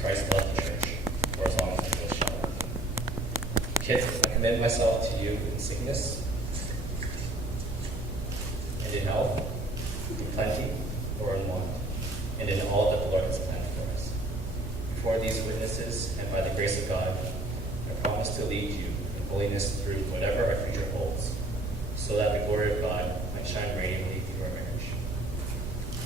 Christ loved the church for as long as the church shall live. Kids, I commend myself to you in sickness and in health, in plenty or in want, and in all that the Lord has planned for us. Before these witnesses, and by the grace of God, I promise to lead you in holiness through whatever our future holds, so that the glory of God might shine radiantly through our marriage.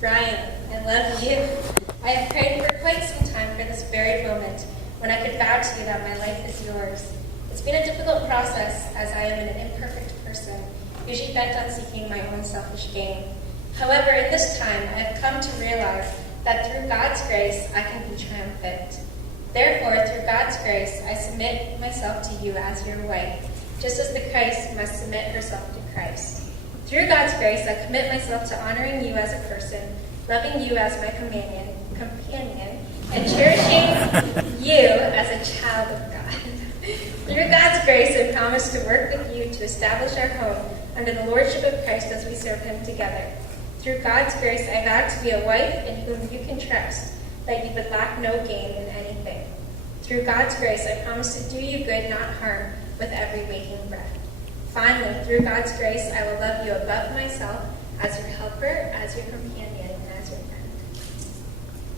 Brian, I love you. I have prayed for quite some time for this very moment when I could vow to you that my life is yours. It's been a difficult process as I am an imperfect person, usually bent on seeking my own selfish gain. However, in this time, I have come to realize that through God's grace, I can be triumphant. Therefore, through God's grace, I submit myself to you as your wife, just as the Christ must submit herself to Christ. Through God's grace, I commit myself to honoring you as a person, loving you as my companion, and cherishing you as a child of God. Through God's grace, I promise to work with you to establish our home under the lordship of Christ as we serve him together. Through God's grace, I vow to be a wife in whom you can trust, that you would lack no gain in anything. Through God's grace, I promise to do you good, not harm, with every waking breath. Finally, through God's grace, I will love you above myself, as your helper, as your companion, and as your friend.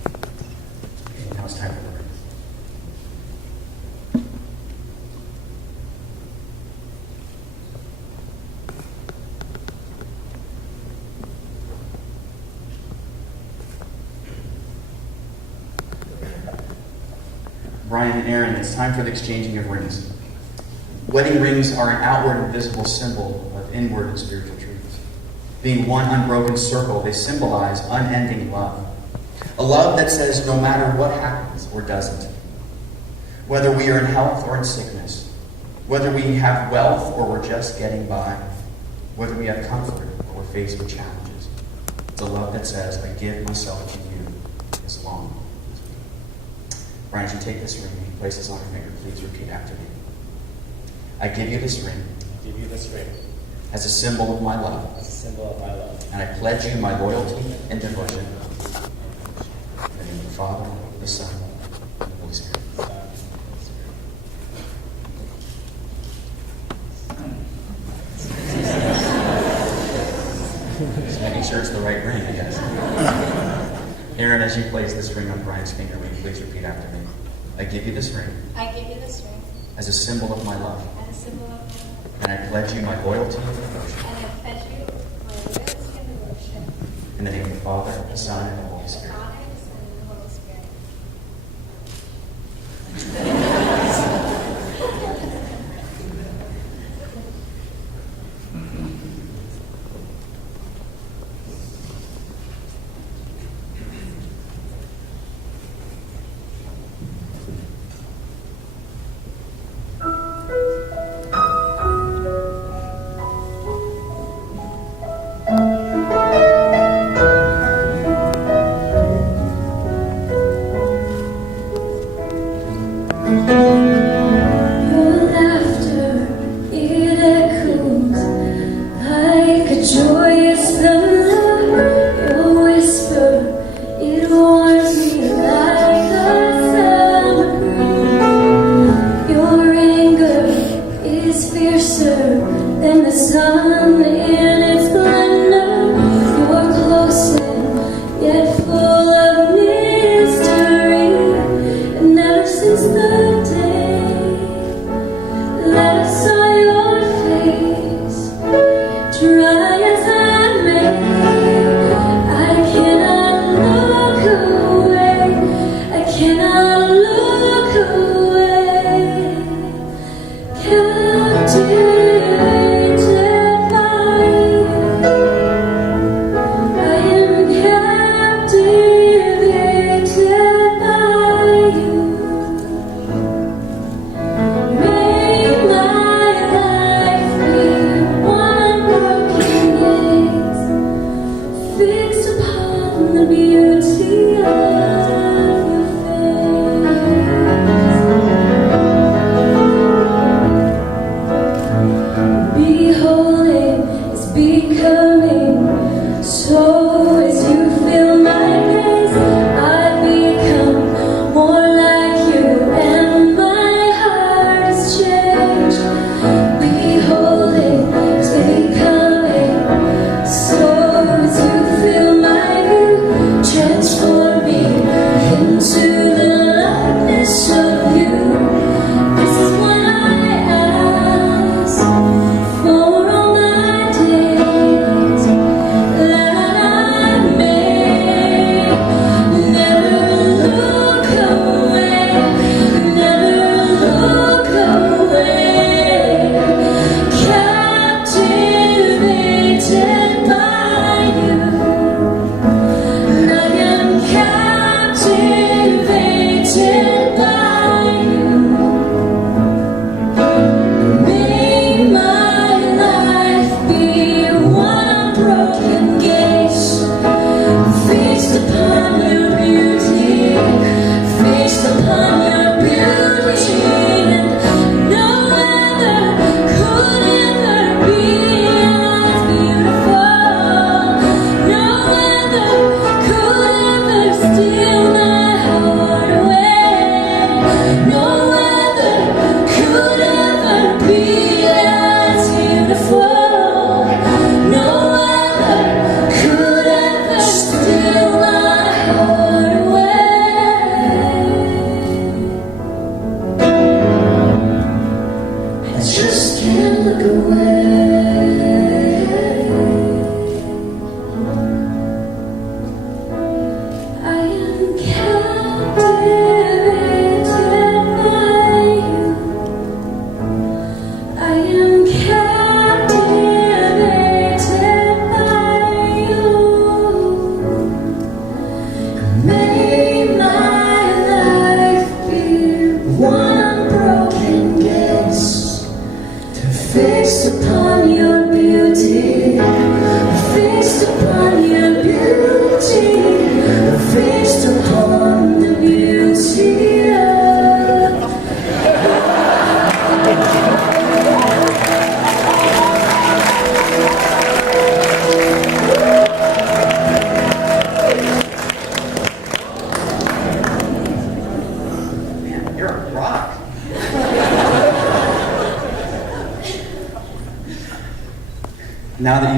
Okay, now it's time for the rings. Brian and Aaron, it's time for the exchanging of rings. Wedding rings are an outward and visible symbol of inward and spiritual truths. Being one unbroken circle, they symbolize unending love. A love that says no matter what happens or doesn't, whether we are in health or in sickness, whether we have wealth or we're just getting by, whether we have comfort or we're faced with challenges, it's a love that says, I give myself to you as long. Brian, as you take this ring and you place this on your finger, please repeat after me. I give you this ring. I give you this ring as a symbol of my love. as a symbol of my love. And I pledge you my loyalty and devotion. In the name of the Father, the Son, and the Holy Spirit. Just making sure it's the right ring, I guess. Aaron, as you place this ring on Brian's finger, will you please repeat after me? I give you this ring I give you this ring as a symbol of my love. as a symbol of my love, And I pledge you my loyalty and devotion. and I pledge you my loyalty and devotion. In the name of the Father, the Son, and the Holy The Spirit. Father, the Son, and the Holy Spirit. Your laughter, it echoes like a joyous thunder. Your whisper, it warms me like a summer breeze. Your anger is fiercer than the sun in its splendor. You're close and yet full of mystery. And ever since the day that I saw your face, try as I may, I cannot look away. I cannot look away. Captivated by you, I am captivated by you. Make my life be one broken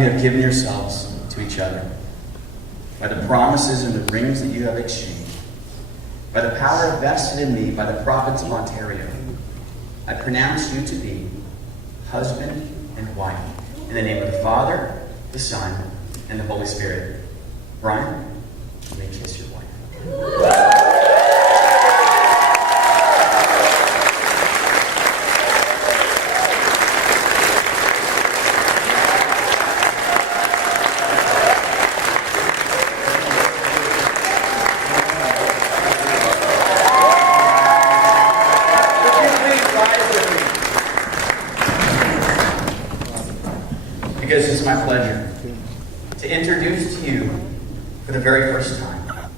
you have given yourselves to each other, by the promises and the rings that you have exchanged, by the power vested in me by the prophets of Ontario, I pronounce you to be husband and wife. In the name of the Father, the Son, and the Holy Spirit. Brian, you may kiss your wife. Because it's my pleasure to introduce to you for the very first time,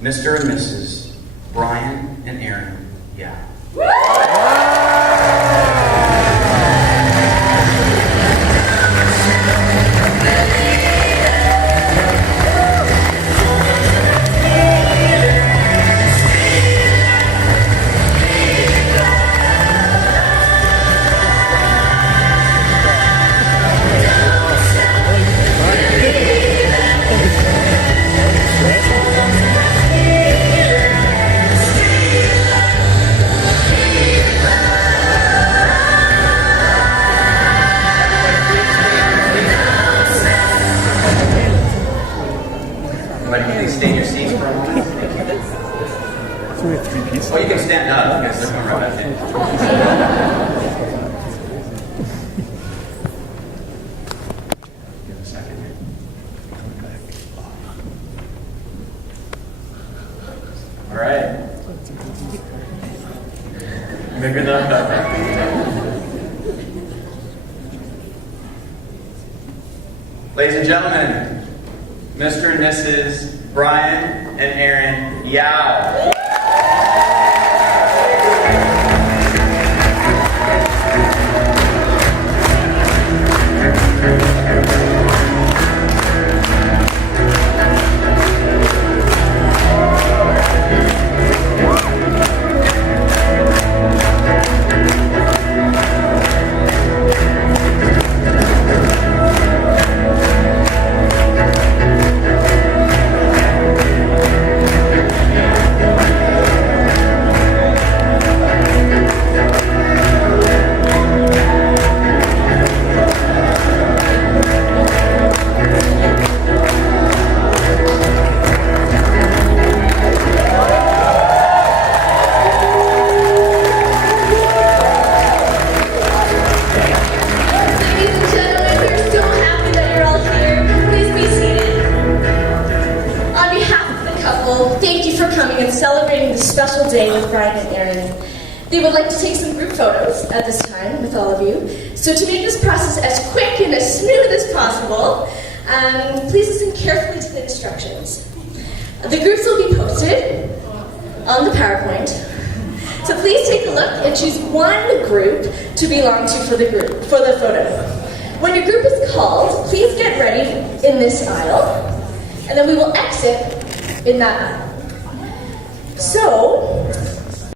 Mr. and Mrs. Brian and Erin EBYau. Please stay in your seats for a moment. Thank you. So we have 3 pieces. Oh, you can stand up because they're coming right back in. Give a second here. All right. Maybe not. Ladies and gentlemen, Mr. and Mrs. Brian and Erin EBYau. Celebrating this special day with Brian and Erin. They would like to take some group photos at this time with all of you. So to make this process as quick and as smooth as possible, please listen carefully to the instructions. The groups will be posted on the PowerPoint. So please take a look and choose one group to belong to for the photo. When your group is called, please get ready in this aisle, and then we will exit in that aisle. So,